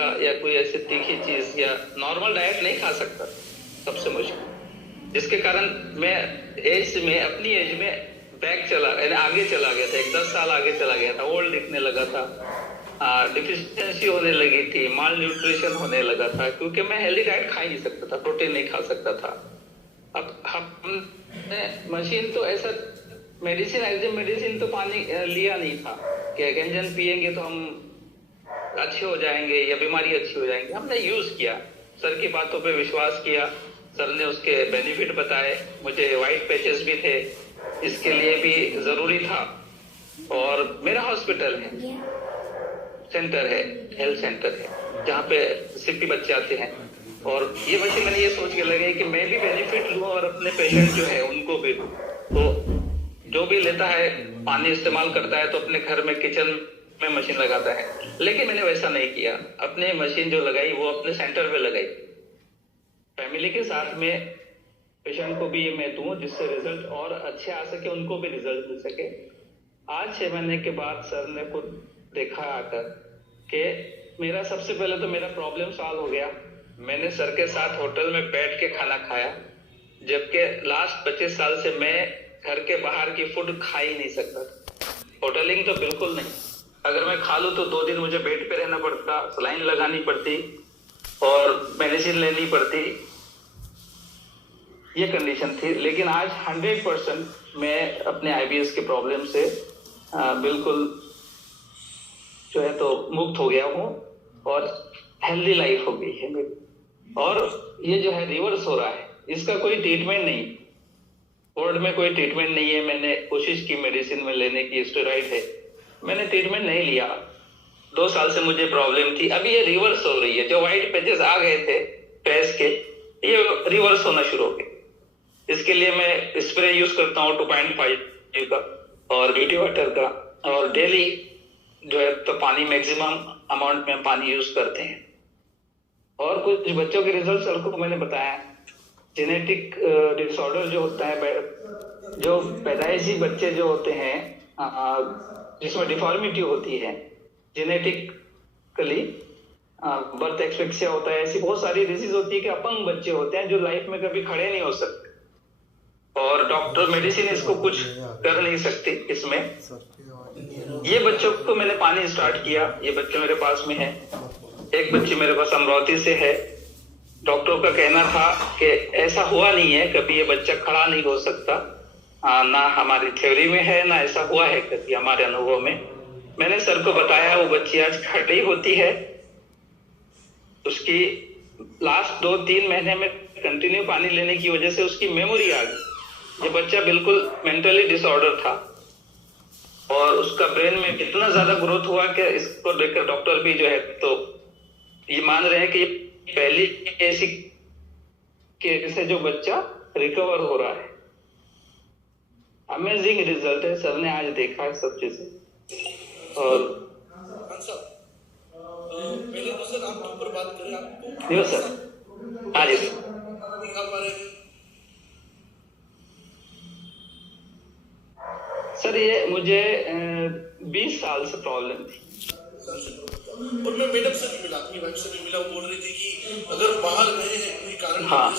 का या कोई ऐसी तीखी चीज या नॉर्मल डाइट नहीं खा सकता, सबसे मुश्किल, जिसके कारण मैं अपनी एज में आगे चला गया था, 10 साल आगे चला गया था, ओल्ड दिखने लगा था, डिफिशियंसी होने लगी थी, माल न्यूट्रिशन होने लगा था, क्योंकि मैं हेल्दी डाइट खा ही नहीं सकता था, प्रोटीन नहीं खा सकता था। अब हमने मशीन तो ऐसा मेडिसिन तो पानी लिया नहीं था कि गंजन पिएंगे तो हम अच्छे हो जाएंगे या बीमारी अच्छी हो जाएंगे। हमने यूज किया, सर की बातों पे विश्वास किया, सर ने उसके बेनिफिट बताए, मुझे वाइट पैचेस भी थे, इसके लिए भी जरूरी था। और मेरा हॉस्पिटल है, सेंटर है, हेल्थ सेंटर है, जहाँ पे सिर्फ बच्चे आते हैं, और ये मशीन मैंने ये सोच के लगे कि मैं भी बेनिफिट लूँ और अपने पेशेंट जो है उनको भी दूँ। तो जो भी लेता है पानी इस्तेमाल करता है तो अपने घर में किचन में मशीन लगाता है, लेकिन मैंने वैसा नहीं किया। अपने मशीन जो लगाई वो अपने सेंटर पे लगाई, फैमिली के साथ में पेशेंट को भी ये मैं दूं जिससे रिजल्ट और अच्छे आ सके, उनको भी रिजल्ट मिल सके। आज 6 महीने के बाद सर ने खुद देखा आकर कि मेरा सबसे पहले तो मेरा प्रॉब्लम सॉल्व हो गया। मैंने सर के साथ होटल में बैठ के खाना खाया, जबकि लास्ट 25 साल से मैं घर के बाहर की फूड खा ही नहीं सकता था। होटलिंग तो बिल्कुल नहीं, अगर मैं खा लूं तो 2 दिन मुझे बेड पे रहना पड़ता, सलाइन लगानी पड़ती और मेडिसिन लेनी पड़ती, ये कंडीशन थी। लेकिन आज 100% मैं अपने IBS के प्रॉब्लम से बिल्कुल जो है तो मुक्त हो गया हूँ और हेल्दी लाइफ हो गई है मेरी। और ये जो है रिवर्स हो रहा है, इसका कोई ट्रीटमेंट नहीं, वर्ल्ड में कोई ट्रीटमेंट नहीं है। मैंने कोशिश की मेडिसिन में लेने की, स्टेरॉइड है, मैंने ट्रीटमेंट नहीं लिया। 2 साल से मुझे प्रॉब्लम थी, अभी ये रिवर्स हो रही है। जो व्हाइट पैचेस आ गए थे फेस के, ये रिवर्स होना शुरू हो गए। इसके लिए मैं स्प्रे यूज करता हूँ 2.5 का और ब्यूटी वाटर का, और डेली जो है तो पानी मैक्सिमम अमाउंट में पानी यूज करते हैं। और कुछ बच्चों के रिजल्ट सर को मैंने बताया। जेनेटिक डिसऑर्डर जो होता है, जो पैदाइशी बच्चे जो होते हैं जिसमें डिफॉर्मिटी होती है, जेनेटिकली बर्थ एक्सपेक्सिया होता है, ऐसी बहुत सारी डिजीज होती है कि अपंग बच्चे होते हैं जो लाइफ में कभी खड़े नहीं हो सकते, और डॉक्टर मेडिसिन इसको कुछ कर नहीं सकती इसमें। ये बच्चों को मैंने पानी स्टार्ट किया, ये बच्चे मेरे पास में है, एक बच्ची मेरे पास अमरावती से है। डॉक्टर का कहना था कि ऐसा हुआ नहीं है कभी, ये बच्चा खड़ा नहीं हो सकता, ना हमारी थ्योरी में है ना ऐसा हुआ है कभी हमारे अनुभव में। मैंने सर को बताया, वो बच्ची आज खड़ी होती है। उसकी लास्ट 2-3 महीने में कंटिन्यू पानी लेने की वजह से उसकी मेमोरी आ गई। ये बच्चा बिल्कुल मेंटली डिसऑर्डर था और उसका ब्रेन में इतना ज्यादा ग्रोथ हुआ कि इसको देखकर डॉक्टर भी जो है तो ये मान रहे हैं कि पहली ऐसी केस है जो बच्चा रिकवर हो रहा है। अमेजिंग रिजल्ट है, सर ने आज देखा है सब चीजें। और पहले तो सर आप ऊपर बात करें, आपको जी सर, हाँ जी सर, ये मुझे 20 साल से प्रॉब्लम थी। और मैं मैडम से भी मिला, अपनी वाइफ से भी मिला, वो बोल रही थी कि अगर बाहर गए हैं कोई कारण, हाँ,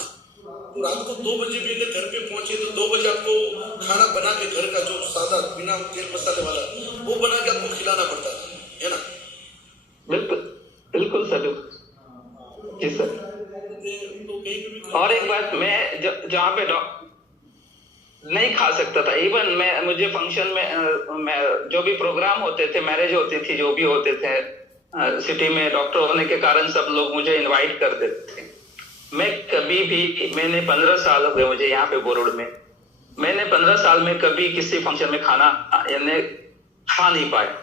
तो रात को 2 बजे भी अगर घर पे पहुंचे तो 2 बजे आपको खाना बना के, घर का जो सादा बिना तेल मसाले वाला वो बना के आपको खिलाना पड़ता है ना? बिल्कुल बिल्कुल सर, जी सर। और एक बात, मैं जहाँ पे नहीं खा सकता था, इवन मुझे फंक्शन में जो भी प्रोग्राम होते थे, मैरिज होती थी, जो भी होते थे, सिटी में डॉक्टर होने के कारण सब लोग मुझे इनवाइट कर देते थे। मैं कभी भी, मैंने 15 साल हो गए मुझे यहाँ पे बोरोड में, मैंने 15 साल में कभी किसी फंक्शन में खाना यानी खा नहीं पाया,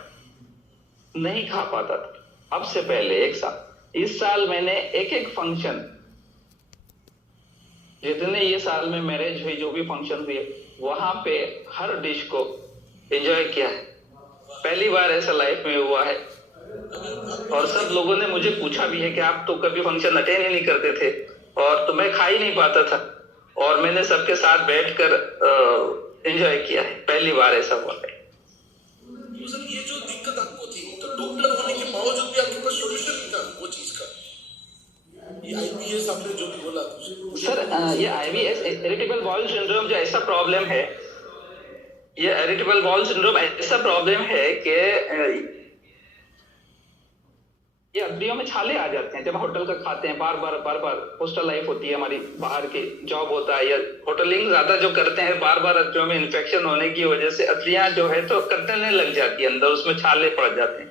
नहीं खा पाता था। अब से पहले 1 साल, इस साल मैंने एक फंक्शन, जितने ये साल में मैरिज हुई, जो भी फंक्शन हुए, वहां पे हर डिश को एंजॉय किया है। पहली बार ऐसा लाइफ में हुआ है। और सब लोगों ने मुझे पूछा भी है कि आप तो कभी फंक्शन अटेंड ही नहीं करते थे, और तो मैं खा ही नहीं पाता था, और मैंने सबके साथ बैठकर एंजॉय किया है। पहली बार ऐसा हुआ है। ये जो दिक्कत आपको थी, तो डॉक्टर होने के बावजूद भी आपके पास सॉल्यूशन था वो चीज ये IBS इरिटेबल बाउल सिंड्रोम जो ऐसा प्रॉब्लम है, ये इरिटेबल बाउल सिंड्रोम ऐसा प्रॉब्लम है कि ये अग्रियों में छाले आ जाते हैं जब होटल का खाते हैं। बार बार हॉस्टल लाइफ होती है हमारी, बाहर की जॉब होता है या होटलिंग ज्यादा जो करते हैं, बार बार अग्रियों में इन्फेक्शन होने की वजह से अतलियां जो है तो कटने लग जाती है अंदर, उसमें छाले पड़ जाते हैं।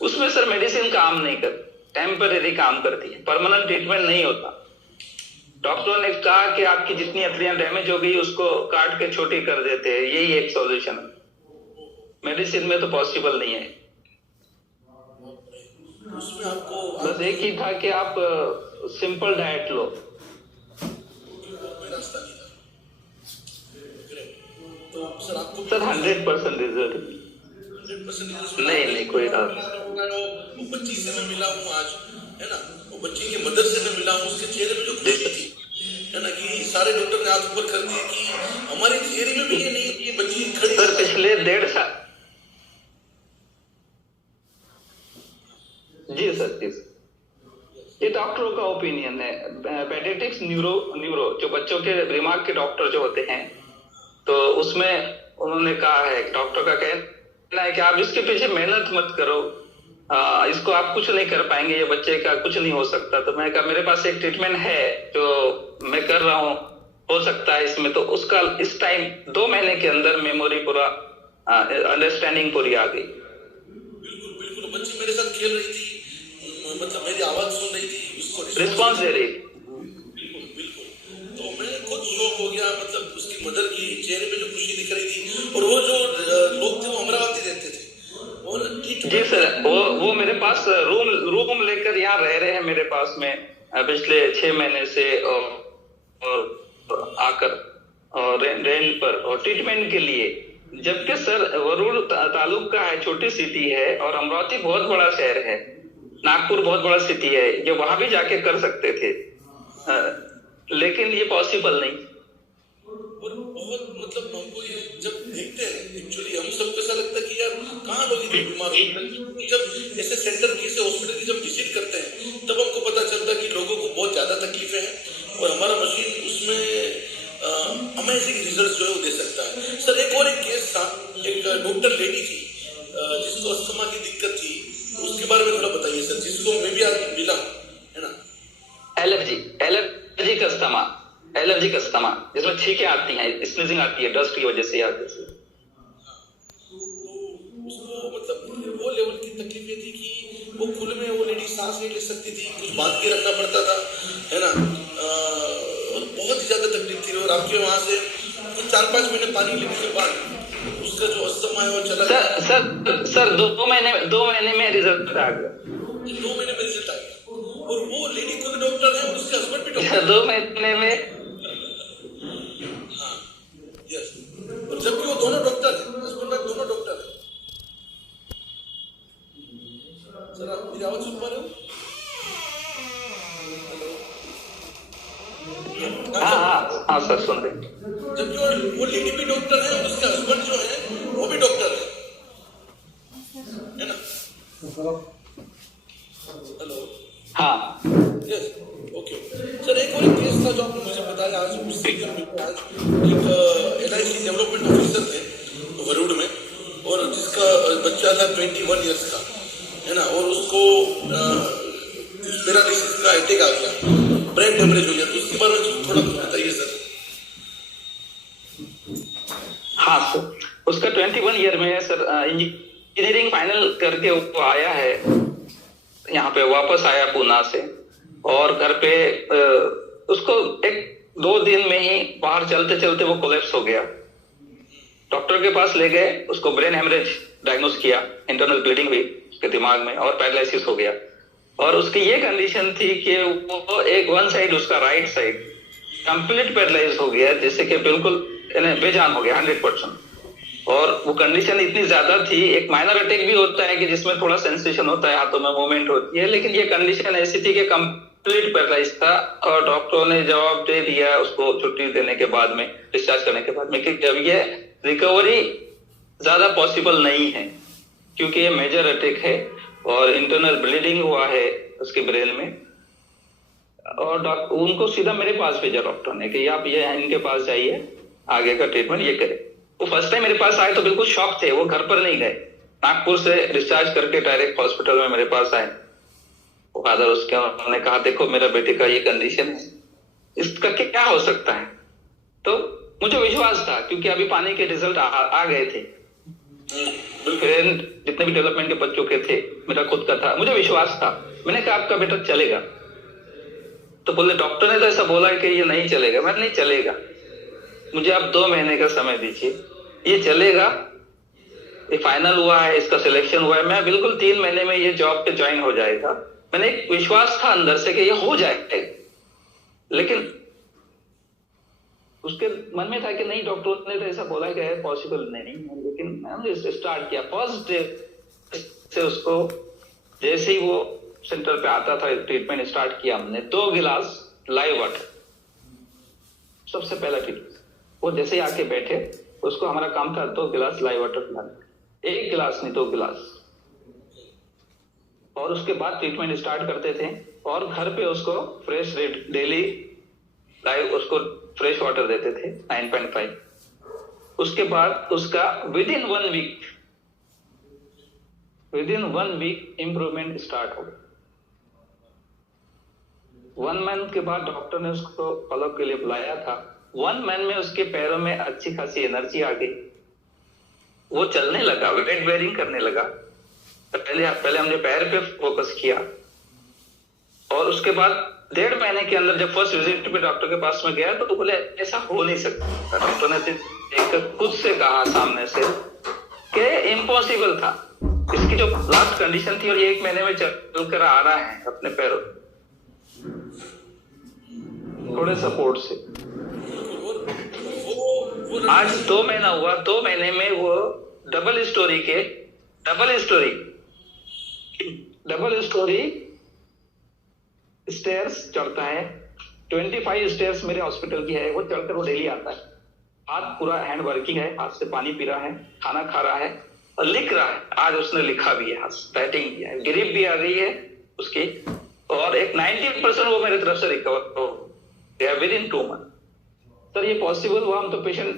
उसमें सर मेडिसिन काम नहीं करती, टेम्परेरी काम करती है, परमानेंट ट्रीटमेंट नहीं होता। डॉक्टरों ने कहा कि आपकी जितनी अतलियां डैमेज हो गई उसको काट के छोटी कर देते हैं, यही एक सॉल्यूशन है। मेडिसिन में तो पॉसिबल नहीं है। उसमें आपको बस एक ही था कि आप सिंपल डाइट लो। कोई रास्ता नहीं था। तो सर आपको सर 100% रिजल्ट 100% नहीं कोई रास्ता। वो बच्ची से मैं मिला हूँ आज, है ना, वो बच्ची के मदर से मैं मिला हूँ, उसके चेहरे पे जो खुशी थी, है ना, कि सारे डॉक्टर ने हाथ ऊपर कर दिए कि हमारी थियरी में भी ये नहीं, ये बच्ची खड़ी। सर पिछले 1.5 साल, जी सर, जी ये डॉक्टरों का ओपिनियन है। पेडियाट्रिक्स न्यूरो जो बच्चों के दिमाग के डॉक्टर जो होते हैं, तो उसमें उन्होंने कहा है, डॉक्टर का कहना है कि आप इसके पीछे मेहनत मत करो, इसको आप कुछ नहीं कर पाएंगे, ये बच्चे का कुछ नहीं हो सकता। तो मैं कहा मेरे पास एक ट्रीटमेंट है जो मैं कर रहा हूँ, हो सकता है इसमें। तो उसका इस टाइम 2 महीने के अंदर मेमोरी पूरा, अंडरस्टैंडिंग पूरी आ गई। बिल्कुल बिल्कुल, बच्ची मेरे साथ खेल रही थी, मतलब मेरी आवाज सुन रही थी, उसको रिस्पॉन्स दे रही। बिल्कुल बिल्कुल। तो मैं खुद शॉक हो गया, मतलब उसकी मदर की चेहरे पे जो खुशी दिख रही थी। और वो जो लोग थे वो अमरावती रहते थे, और जी सर, वो मेरे पास रूम लेकर यहाँ रह रहे हैं मेरे पास में पिछले 6 महीने से, और आकर और रेंट पर और ट्रीटमेंट के लिए। जबकि सर वरुण तालुका है, छोटी सिटी है, और अमरावती बहुत बड़ा शहर है, नागपुर बहुत बड़ा सिटी है, ये वहां भी जाके कर सकते थे, लेकिन ये पॉसिबल नहीं। और बहुत मतलब हमको ये जब देखते हैं, एक्चुअली हम सबको ऐसा लगता है कि यार कहाँ लोग इतने बीमार होते हैं। जब ऐसे सेंटर की, ऐसे हॉस्पिटल की जब विजिट करते हैं, तब हमको पता चलता है कि लोगों को बहुत ज्यादा तकलीफें हैं, और हमारा मशीन उसमें अमेजिंग रिजल्ट जो है वो दे सकता है। सर एक और एक केस था, एक डॉक्टर लेडी थी जिसको अस्थमा की दिक्कत थी, उसके बारे में थोड़ा बताइए सर, जिसको मैं भी आज मिला, है ना। एलर्जी का अस्थमा, जिसमें छींकें आती हैं, स्नीजिंग आती है, डस्ट की वजह से आती है। उसको मतलब वो लेवल की तकलीफें थी कि वो खुले में वो लेडी सांस नहीं ले सकती थी, कुछ बांध के रखना पड़ता था, है ना। और बहुत ही ज्यादा तकलीफ थी। और आपके वहां से 4-5 महीने पानी लेने के बाद उसका जो अस्थमा है वो चला गया। सर 2 महीने में रिजल्ट आ गया। 2 महीने में रिजल्ट आ गया। और वो लेडी खुद डॉक्टर है और उसके हस्बैंड भी डॉक्टर है। 2 महीने में। हाँ, यस। और जबकि वो दोनों डॉक्टर है, हस्बैंड वाइफ दोनों डॉक्टर है। सर आप मेरी आवाज सुन पा रहे हो? हाँ सर, सुन रहे। जबकि वो लेडी भी डॉक्टर है और उसके हस्बैंड जो है वो भी डॉक्टर है ना। हेलो। हाँ, यस, ओके। सर एक और एक केस था जो आपने मुझे बताया आज, उससे आज एक LIC डेवलपमेंट ऑफिसर थे वरुण में, और जिसका बच्चा था 21 ईयर्स का, है ना, और उसको पैरालिसिस का अटैक आ गया, ब्रेन हेमरेज हो गया। तो उसके बारे में थोड़ा बताइए सर। हाँ सर, उसका 21 ईयर में है सर, इंजीनियरिंग फाइनल करके वो आया है, यहाँ पे वापस आया पूना से, और घर पे उसको 1-2 दिन में ही बाहर चलते चलते वो कोलैप्स हो गया। डॉक्टर के पास ले गए, उसको ब्रेन हेमरेज डायग्नोस किया, इंटरनल ब्लीडिंग हुई उसके दिमाग में, और पैरालिसिस हो गया। और उसकी ये कंडीशन थी कि वो वन साइड, उसका राइट साइड कंप्लीट पैरालाइज हो गया, जैसे कि बिल्कुल बेजान हो गया 100%। और वो कंडीशन इतनी ज्यादा थी, एक माइनर अटैक भी होता है कि जिसमें थोड़ा सेंसेशन होता है, हाथों में मूवमेंट होती है, लेकिन ये कंडीशन ऐसी थी कि कंप्लीट पैरालाइज था। और डॉक्टरों ने जवाब दे दिया उसको छुट्टी देने के बाद में, डिस्चार्ज करने के बाद में, कि जब ये रिकवरी ज्यादा पॉसिबल नहीं है, क्योंकि ये मेजर अटैक है और इंटरनल ब्लीडिंग हुआ है उसके ब्रेन में। और उनको सीधा मेरे पास भेजा डॉक्टर ने कि आप ये इनके पास जाइए, आगे का ट्रीटमेंट ये करें। वो फर्स्ट टाइम मेरे पास आए तो बिल्कुल शॉक थे, वो घर पर नहीं गए, नागपुर से डिस्चार्ज करके डायरेक्ट हॉस्पिटल में मेरे पास आए। फादर उसके उन्होंने कहा देखो मेरा बेटे का ये कंडीशन है, इसका क्या हो सकता है। तो मुझे विश्वास था क्योंकि अभी पानी के रिजल्ट आ गए थे, फिर जितने भी डेवलपमेंट के बच्चों के थे, मेरा खुद का था, मुझे विश्वास था। मैंने कहा आपका बेटा चलेगा, तो बोले डॉक्टर ने तो ऐसा बोला है कि ये नहीं चलेगा। मैं नहीं चलेगा, मुझे आप 2 महीने का समय दीजिए, ये चलेगा। ये फाइनल हुआ है, इसका सिलेक्शन हुआ है, मैं बिल्कुल 3 महीने में ये जॉब पे ज्वाइन हो जाएगा। मैंने एक विश्वास था अंदर से कि ये हो जाएगा, लेकिन उसके मन में था कि नहीं, डॉक्टर ने तो ऐसा बोला कि पॉसिबल नहीं। लेकिन मैंने स्टार्ट किया फर्स्ट डे से, उसको जैसे ही वो सेंटर पे आता था ट्रीटमेंट स्टार्ट किया हमने। 2 गिलास लाइव वाटर, सबसे पहला ट्रीटमेंट। वो जैसे ही आके बैठे, उसको हमारा काम था 2 गिलास लाइव वाटर पिलाना, 1 गिलास नहीं 2 गिलास। और उसके बाद ट्रीटमेंट स्टार्ट करते थे और घर पे उसको फ्रेश डेली लाइव उसको फ्रेश वाटर देते थे 9.5। उसके बाद उसका within 1 week improvement start हो गया। 1 मंथ के बाद डॉक्टर ने उसको फॉलोअप के लिए बुलाया था। 1 मंथ में उसके पैरों में अच्छी खासी एनर्जी आ गई, वो चलने लगा, वेट बेयरिंग करने लगा। पहले हमने पैर पे फोकस किया, और उसके बाद 1.5 महीने के अंदर जब फर्स्ट विजिट पे डॉक्टर के पास में गया तो बोले ऐसा हो नहीं सकता। डॉक्टर ने एक खुद से कहा सामने से कि इम्पॉसिबल था। इसकी जो लास्ट कंडीशन थी और ये 1 महीने में चल कर आ रहा है अपने पैरों, थोड़े सपोर्ट से। आज 2 महीना हुआ, 2 महीने में वो डबल स्टोरी स्टेयर्स चढ़ता है। 25 स्टेयर्स मेरे हॉस्पिटल की है, वो चढ़कर वो डेली आता है। हाथ पूरा हैंड वर्किंग है, हाथ से पानी पी रहा है, खाना खा रहा है और लिख रहा है। आज उसने लिखा भी है, राइटिंग भी है, ग्रिप भी आ गई है उसकी, और एक 90% वो मेरी तरफ से रिकवर हो गया विद इन 2 मंथ। सर ये पॉसिबल हुआ, हम तो पेशेंट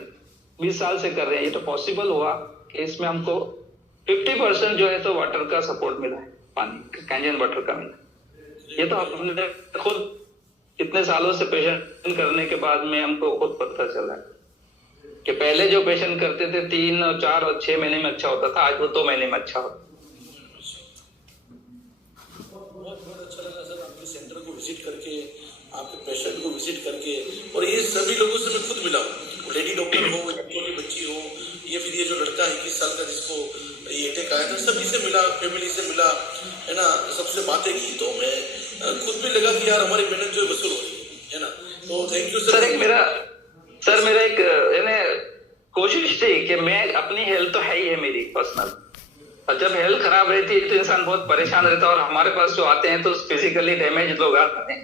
20 साल से कर रहे हैं, ये तो पॉसिबल हुआ कि इसमें हमको 50% जो है तो वाटर का सपोर्ट मिला है, पानी कैंजन वाटर का मिला। ये तो हमने खुद इतने सालों से पेशेंट करने के बाद में हमको खुद पता चला कि पहले जो पेशेंट करते थे 3 और 4 और 6 महीने में अच्छा होता था, आज वो 2 महीने में अच्छा होता। बहुत अच्छा लगा सर आपके सेंटर को विजिट करके, आपके पेशेंट को विजिट करके। और ये सभी लोगों से मैं खुद मिला हूँ, लेडी डॉक्टर हो, छोटी बच्ची हो, ये फिर ये जो लड़का 21 साल का जिसको ये अटैक आया था, सभी से मिला, फैमिली से मिला, है ना, सबसे बातें की। तो मैं खुद भी लगा कि यार हमारी मेहनत जो है वसूल हो रही है ना। तो थैंक यू सर। मेरा एक कोशिश थी कि मैं अपनी हेल्थ तो है ही है मेरी पर्सनल, और जब हेल्थ खराब रहती है तो इंसान बहुत परेशान रहता है। और हमारे पास जो आते हैं तो फिजिकली डैमेज लोग आते हैं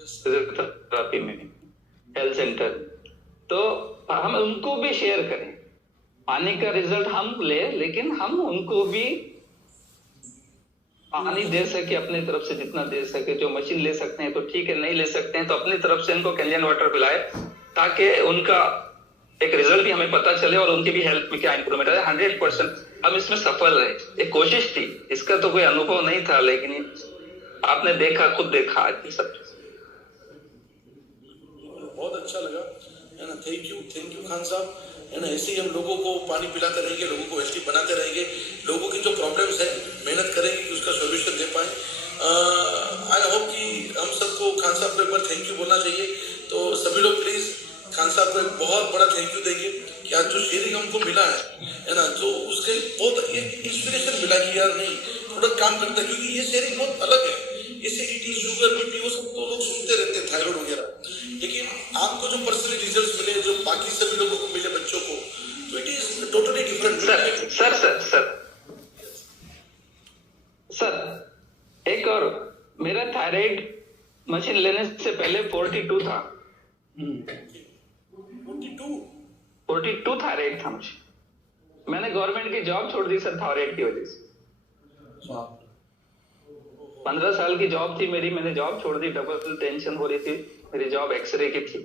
फिजियोथेरेपी में, हेल्थ सेंटर, तो हम उनको भी शेयर करें। पानी का रिजल्ट हम ले, लेकिन हम उनको भी पानी दे सके अपनी तरफ से, जितना दे सके। जो मशीन ले सकते हैं तो ठीक है, नहीं ले सकते हैं तो अपनी तरफ से इनको कैंजन वाटर पिलाए, ताकि उनका एक रिजल्ट भी हमें पता चले और उनकी भी हेल्थ में क्या इंप्रूवमेंट है। 100% हम इसमें सफल रहे। एक कोशिश थी, इसका तो कोई अनुभव नहीं था, लेकिन आपने देखा, खुद देखा आज सब। बहुत अच्छा लगा, है ना। थैंक यू खान साहब, है ना। ऐसे ही हम लोगों को पानी पिलाते रहेंगे, लोगों को हेल्थी बनाते रहेंगे, लोगों की जो प्रॉब्लम्स है मेहनत करेंगे कि उसका सॉल्यूशन दे पाए। आई होप कि हम सबको खान साहब को एक बार थैंक यू बोलना चाहिए। तो सभी लोग प्लीज खान साहब को एक बहुत बड़ा थैंक यू देंगे कि आज जो शेयरिंग हमको मिला है ना, जो उसके बहुत एक इंस्पिरेशन मिला कि यार नहीं थोड़ा काम करता है, क्योंकि ये शेयरिंग बहुत अलग है। एसिडिटी, शुगर, बीपी, वो सब तो लोग सुनते रहते हैं, थायराइड वगैरह, लेकिन आपको जो पर्सनली रिजल्ट्स मिले, जो बाकी सभी लोगों को मिले, बच्चों को, तो it is totally different. Sir एक और, मेरा थायराइड मशीन लेने से पहले 42 था। 42 थायराइड था मुझे। मैंने गवर्नमेंट की जॉब छोड़ दी सर थायराइड की वजह से। 15 साल की जॉब थी मेरी, मैंने जॉब छोड़ दी, डबल टेंशन हो रही थी। मेरी जॉब एक्सरे की थी,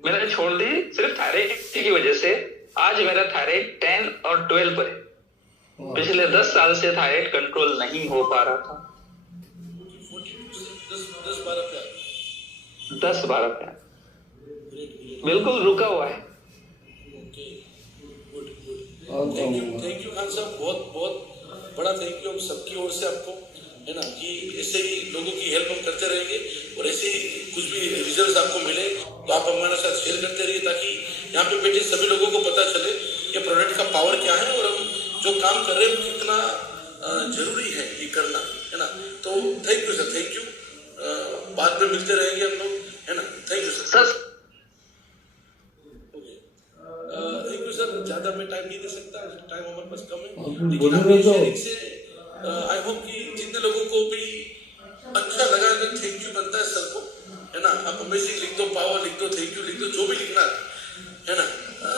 मैंने छोड़ दी सिर्फ थायराइड की वजह से। आज मेरा थायराइड 10 और 12 पर है। पिछले 10 साल से थायराइड कंट्रोल नहीं हो पा रहा था। 10-12 पे बिल्कुल रुका हुआ है। थैंक यू खान साहब, बहुत बहुत बड़ा थैंक यू हम सबकी ओर से आपको, है ना, कि ऐसे ही लोगों की हेल्प हम करते रहेंगे और ऐसे ही कुछ भी रिजल्ट आपको मिले तो आप हमारे साथ शेयर करते रहिए, ताकि यहाँ पे बैठे सभी लोगों को पता चले कि प्रोडक्ट का पावर क्या है और हम जो काम कर रहे हैं कितना जरूरी है ये करना, है ना। तो thank you sir, thank you. बाद में मिलते रहेंगे हम लोग, है ना। Thank you sir. Thank you sir. ज्यादा मैं टाइम नहीं दे सकता, टाइम हमारे पास कम है, लेकिन आपकी शेयरिंग से आई होप कि जितने लोगों को भी अच्छा लगा कि थैंक यू बनता है सर को, है ना। आप अमेजिंग लिख दो, पावर लिख दो, थैंक यू लिख दो, जो भी लिखना है ना,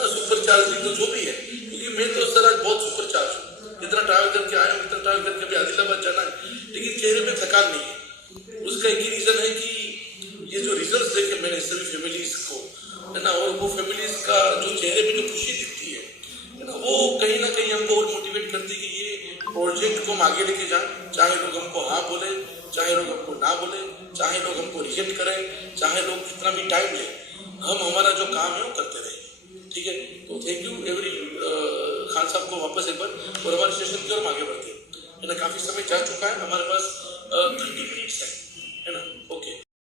सुपर चार्ज लिख दो, जो भी है, क्योंकि मैं तो सर आज बहुत सुपर चार्ज हूँ। इतना ट्रैवल करके आया हूँ, इतना ट्रैवल करके भी आदिलाबाद जाना है, लेकिन चेहरे में थकान नहीं है। उसका एक ही रीजन है कि ये जो रिजल्ट देखे मैंने सभी फैमिलीज को, है ना, और वो फैमिलीज का जो चेहरे पे जो खुशी दिखती है ना, वो कहीं ना कहीं हमको और मोटिवेट करती है कि ये प्रोजेक्ट को हम आगे लेके जाएं। चाहे लोग हमको हाँ बोले, चाहे लोग हमको ना बोले, चाहे लोग हमको रिजेक्ट करें, चाहे लोग कितना भी टाइम ले, हम हमारा जो काम है वो करते रहेंगे, ठीक है। तो थैंक यू एवरी खान साहब को वापस एक बार, और हमारे सेशन की ओर हम आगे बढ़ते हैं, है ना। काफी समय जा चुका है, हमारे पास 30 मिनट्स है।